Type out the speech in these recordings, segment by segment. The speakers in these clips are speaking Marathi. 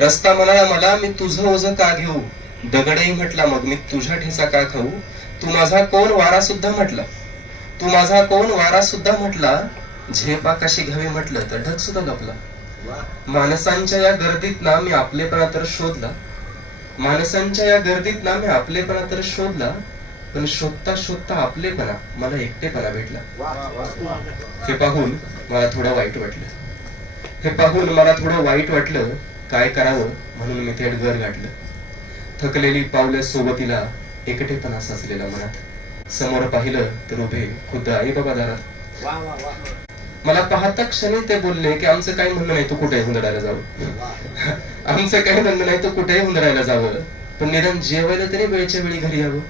रस्ता म्हणाला मला, मी तुझं ओझं का घेऊ. दगडही म्हटला मग, मी तुझ्या ठेचा का खाऊ. तू माझा कोण वारा सुद्धा म्हटला, तू माझा कोण वारा सुद्धा म्हटला. झेपा कशी घ्यावी म्हटलं तर ढग सुद्धा लपला. माणसांच्या या गर्दीत ना मी आपलेपणा तर शोधला, माणसांच्या या गर्दीत ना मी आपलेपणा तर शोधला. पण शोधता शोधता आपलेपणा मला एकटेपणा भेटला. हे पाहून मला थोडं वाईट वाटलं, हे पाहून मला थोडं वाईट वाटलं. काय करावं म्हणून मी थेट घर गाठलं. थकलेली पावलं सोबतीला, एकटेपणा साचलेला मनात. समोर पाहिलं तर उभे खुद्द आई बाबा दारात. मला पाहता क्षणी ते बोलले की आमचं काही म्हणणं नाही तू कुठेही हुंदडायला जावं, आमचं काही म्हणणं नाही तू कुठेही हुंदडायला जावं, पण निदान जेवायला तरी वेळच्या वेळी घरी यावं.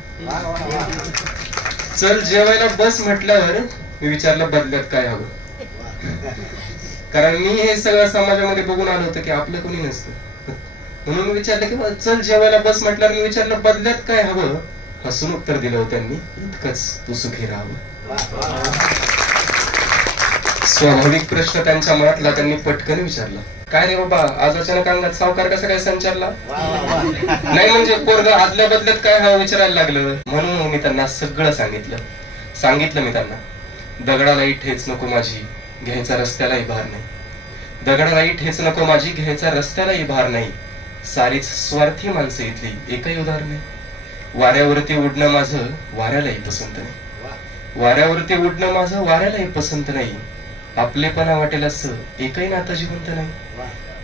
चल जेवायला बस म्हटल्यावर मी विचारलं बदल्यात काय हवं. कारण मी हे सगळं समाजामध्ये बघून आलो होतं की आपलं कोणी नसतं. म्हणून मी विचारलं की चल जेवायला बस म्हटल्यावर मी विचारलं बदल्यात काय हवं. हसून उत्तर दिलं त्यांनी, इतकंच तू सुखी राहावं. स्वाभाविक प्रश्न त्यांच्या मनातला त्यांनी पटकन विचारला, काय रे बाबा आज अचानक अंगात सावकार कसा काय संचारला. नाही म्हणजे पोरग आदल्या बदल्यात काय हवं विचारायला लागलं. म्हणून मी त्यांना सगळं सांगितलं मी त्यांना. दगडालाही ठेच नको माझी, घ्यायचा रस्त्यालाही भार नाही. दगडालाही ठेच नको माझी, घ्यायचा रस्त्यालाही भार नाही. सारीच स्वार्थी माणसं इथली, एकही उदाहरण नाही. वाऱ्यावरती उडणं माझं वाऱ्यालाही पसंत नाही, वाऱ्यावरती उडणं माझं वाऱ्यालाही पसंत नाही. आपलेपणा वाटेल असं एकही नातं जिवंत नाही.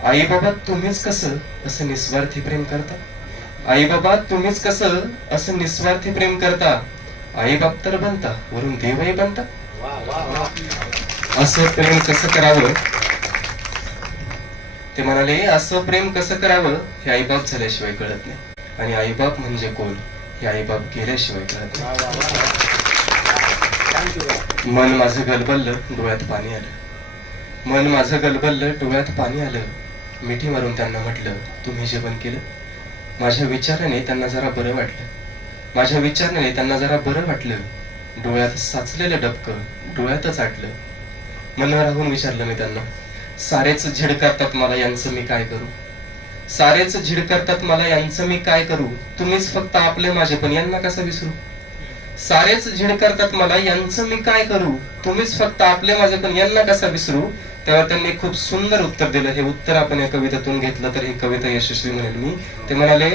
आई बाबा तुम्हीच कसं असं निस्वार्थी प्रेम करता, आई बाबा तुम्हीच कसं असं निस्वार्थी प्रेम करता. आई बाप तर बनता वरून देवही बनता. असं प्रेम कसं करावं ते म्हणाले, असं प्रेम कसं करावं हे आईबाप झाल्याशिवाय कळत नाही, आणि आईबाप म्हणजे कोण हे आईबाप गेल्याशिवाय कळत नाही. मन माझं गलबललं डोळ्यात पाणी आलं, मन माझं गलबललं डोळ्यात पाणी आलं. मिठी मारून त्यांना म्हटलं तुम्ही जेवण केलं. माझ्या विचाराने त्यांना जरा बरं वाटलं, माझ्या विचाराने त्यांना जरा बरं वाटलं. डोळ्यात साचलेलं डबकं डोळ्यातच आटलं. मनावर राहून विचारलं मी त्यांना, सारेच झिड करतात मला यांचं मी काय करू. सारेच झिड करतात मला यांचं मी काय करू. तुम्हीच फक्त आपले माझे पण यांना कसं विसरू. सारेच झिड करतात मला यांचं मी काय करू. तुम्हीच फक्त आपले माझे पण यांना कसं विसरू. तेव्हा त्यांनी खूप सुंदर उत्तर दिलं. हे उत्तर आपण या कवितेतून घेतलं तर ही कविता यशस्वी म्हणेल मी. ते म्हणाले,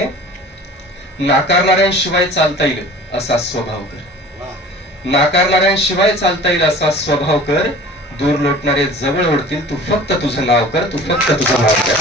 नाकारणाऱ्यांशिवाय चालता येईल असा स्वभाव कर, नाकारणाऱ्यांशिवाय चालता येईल असा स्वभाव कर. दूर लोटणारे जवळ ओढतील, तू फक्त तुझं नाव कर, तू फक्त तुझं नाव कर.